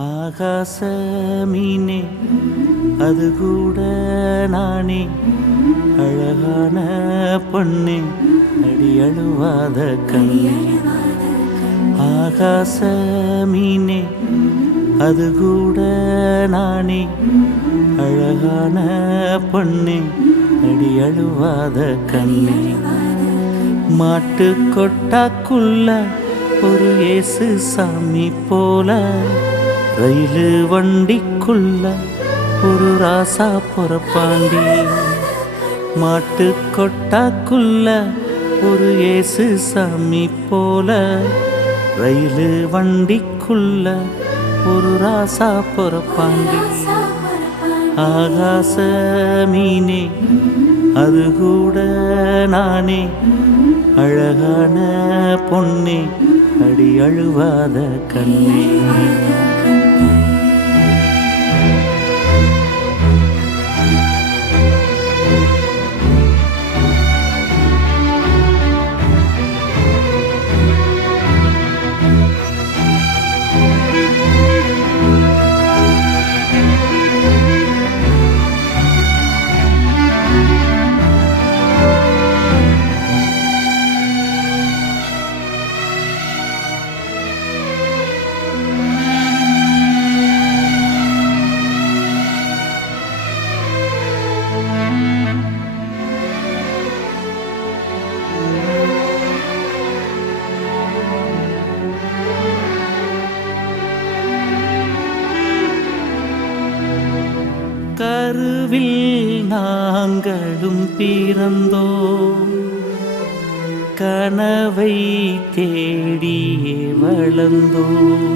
ஆகாச மீனே அது கூட நானே, அழகான பொண்ணே அடி அழுவாத கண்ணே. ஆகாச மீனே அது கூட நானே, அழகான பொண்ணே அடி அழுவாத கண்ணே. மாட்டு கொட்டாக்குள்ள ஒரு இயேசு சாமி போல, ரயிலு வண்டிக்குள்ள ஒரு ராசா பொறப்பாண்டி. மாட்டு கொட்டாக்குள்ள ஒரு இயேசு சாமி போல, ரயிலு வண்டிக்குள்ள ஒரு ராசா பொறப்பாண்டி. ஆகாச மீனே அது கூட நானே, அழகான பொண்ணே அடி அழுவாத கண்ணே. கருவில் நாங்களும் பிறந்தோம், கனவை தேடியே வளர்ந்தோம்.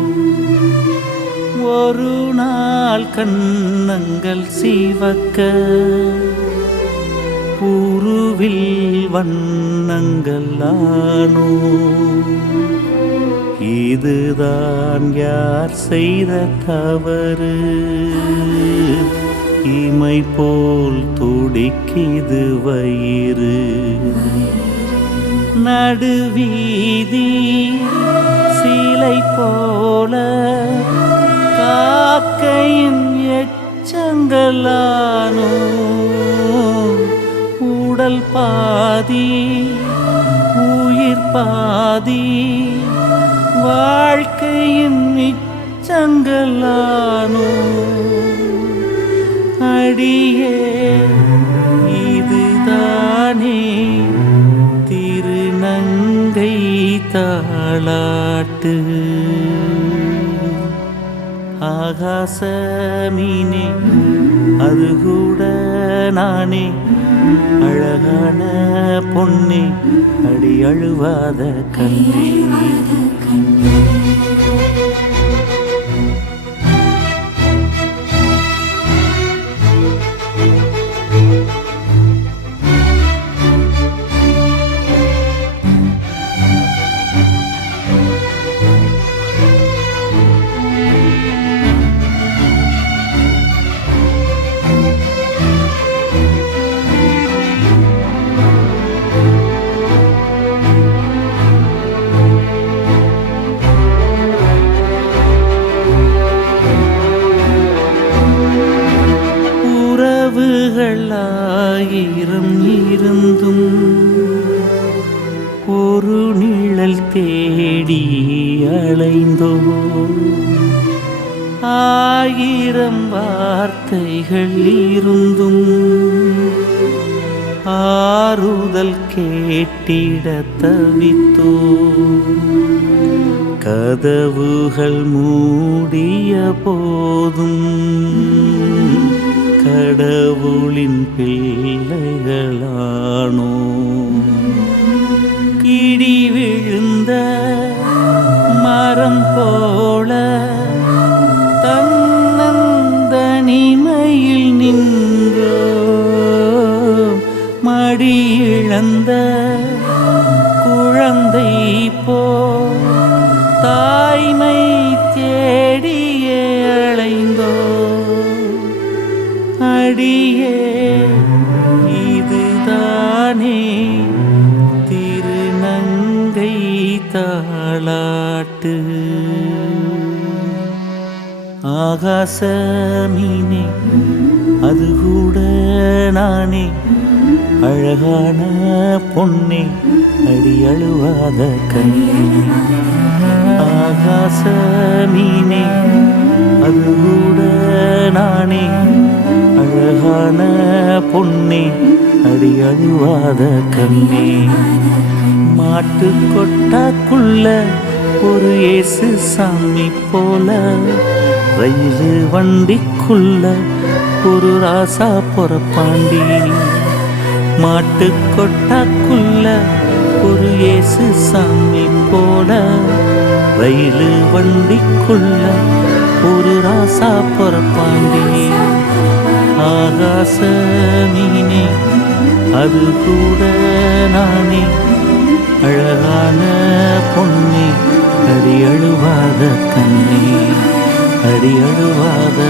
ஒரு நாள் கண்ணங்கள் சிவக்க, உருவில் வண்ணங்கள் ஆனோ. இதுதான் யார் செய்த தவறு, இமை போல் துடிக்கிது வயிறு. நடுவீதி சீலை போல காக்கையின் எச்சங்களானோ. உடல் பாதி உயிர் பாதி, வாழ்க்கையின் மிச்சங்களானோ. அடியே இதுதானே திருநங்கை தாளாட்டு. ஆகாச மீனே அது கூட நானே, அழகான பொண்ணே அடி அழுவாத கண்ணே. ஆயிரம் இருந்தும் ஒரு நிழல் தேடி அலைந்தோ. ஆயிரம் வார்த்தைகள் இருந்தும் ஆறுதல் கேட்டிட தவித்தோ. கதவுகள் மூடிய போதும் கடவுளின் பிள்ளைகளானோ. இடி விழுந்த மரம் போல தன்னந்தனிமையில் நின்றோ. மடி இழந்த குழந்தை போ தாய்மை தேடியே அலைந்தோ. அடியே இதுதானே திருநங்கை தாளாட்டு. ஆகாச மீனே அது கூட நானே, அழகான பொன்னே அடி அழுவாத கண்ணே. ஆகாச மீனே அது கூட நானே, அழகான பொன்னே அடி அழுவாத கண்ணே. மாட்டு கொட்டாக்குள்ள ஒரு இயேசு சாமி போல, ரயிலு வண்டிக்குள்ள ஒரு ராசா பொறப்பாண்டி. மாட்டு கொட்டாக்குள்ள ஒரு இயேசு சாமி போல, ரயிலு வண்டிக்குள்ள ஒரு ராசா பொறப்பாண்டி. ஆகாச மீனே அது கூட நானே, அழகான பொன்னே அடி அழுவாத கண்ணே, அடி அழுவாத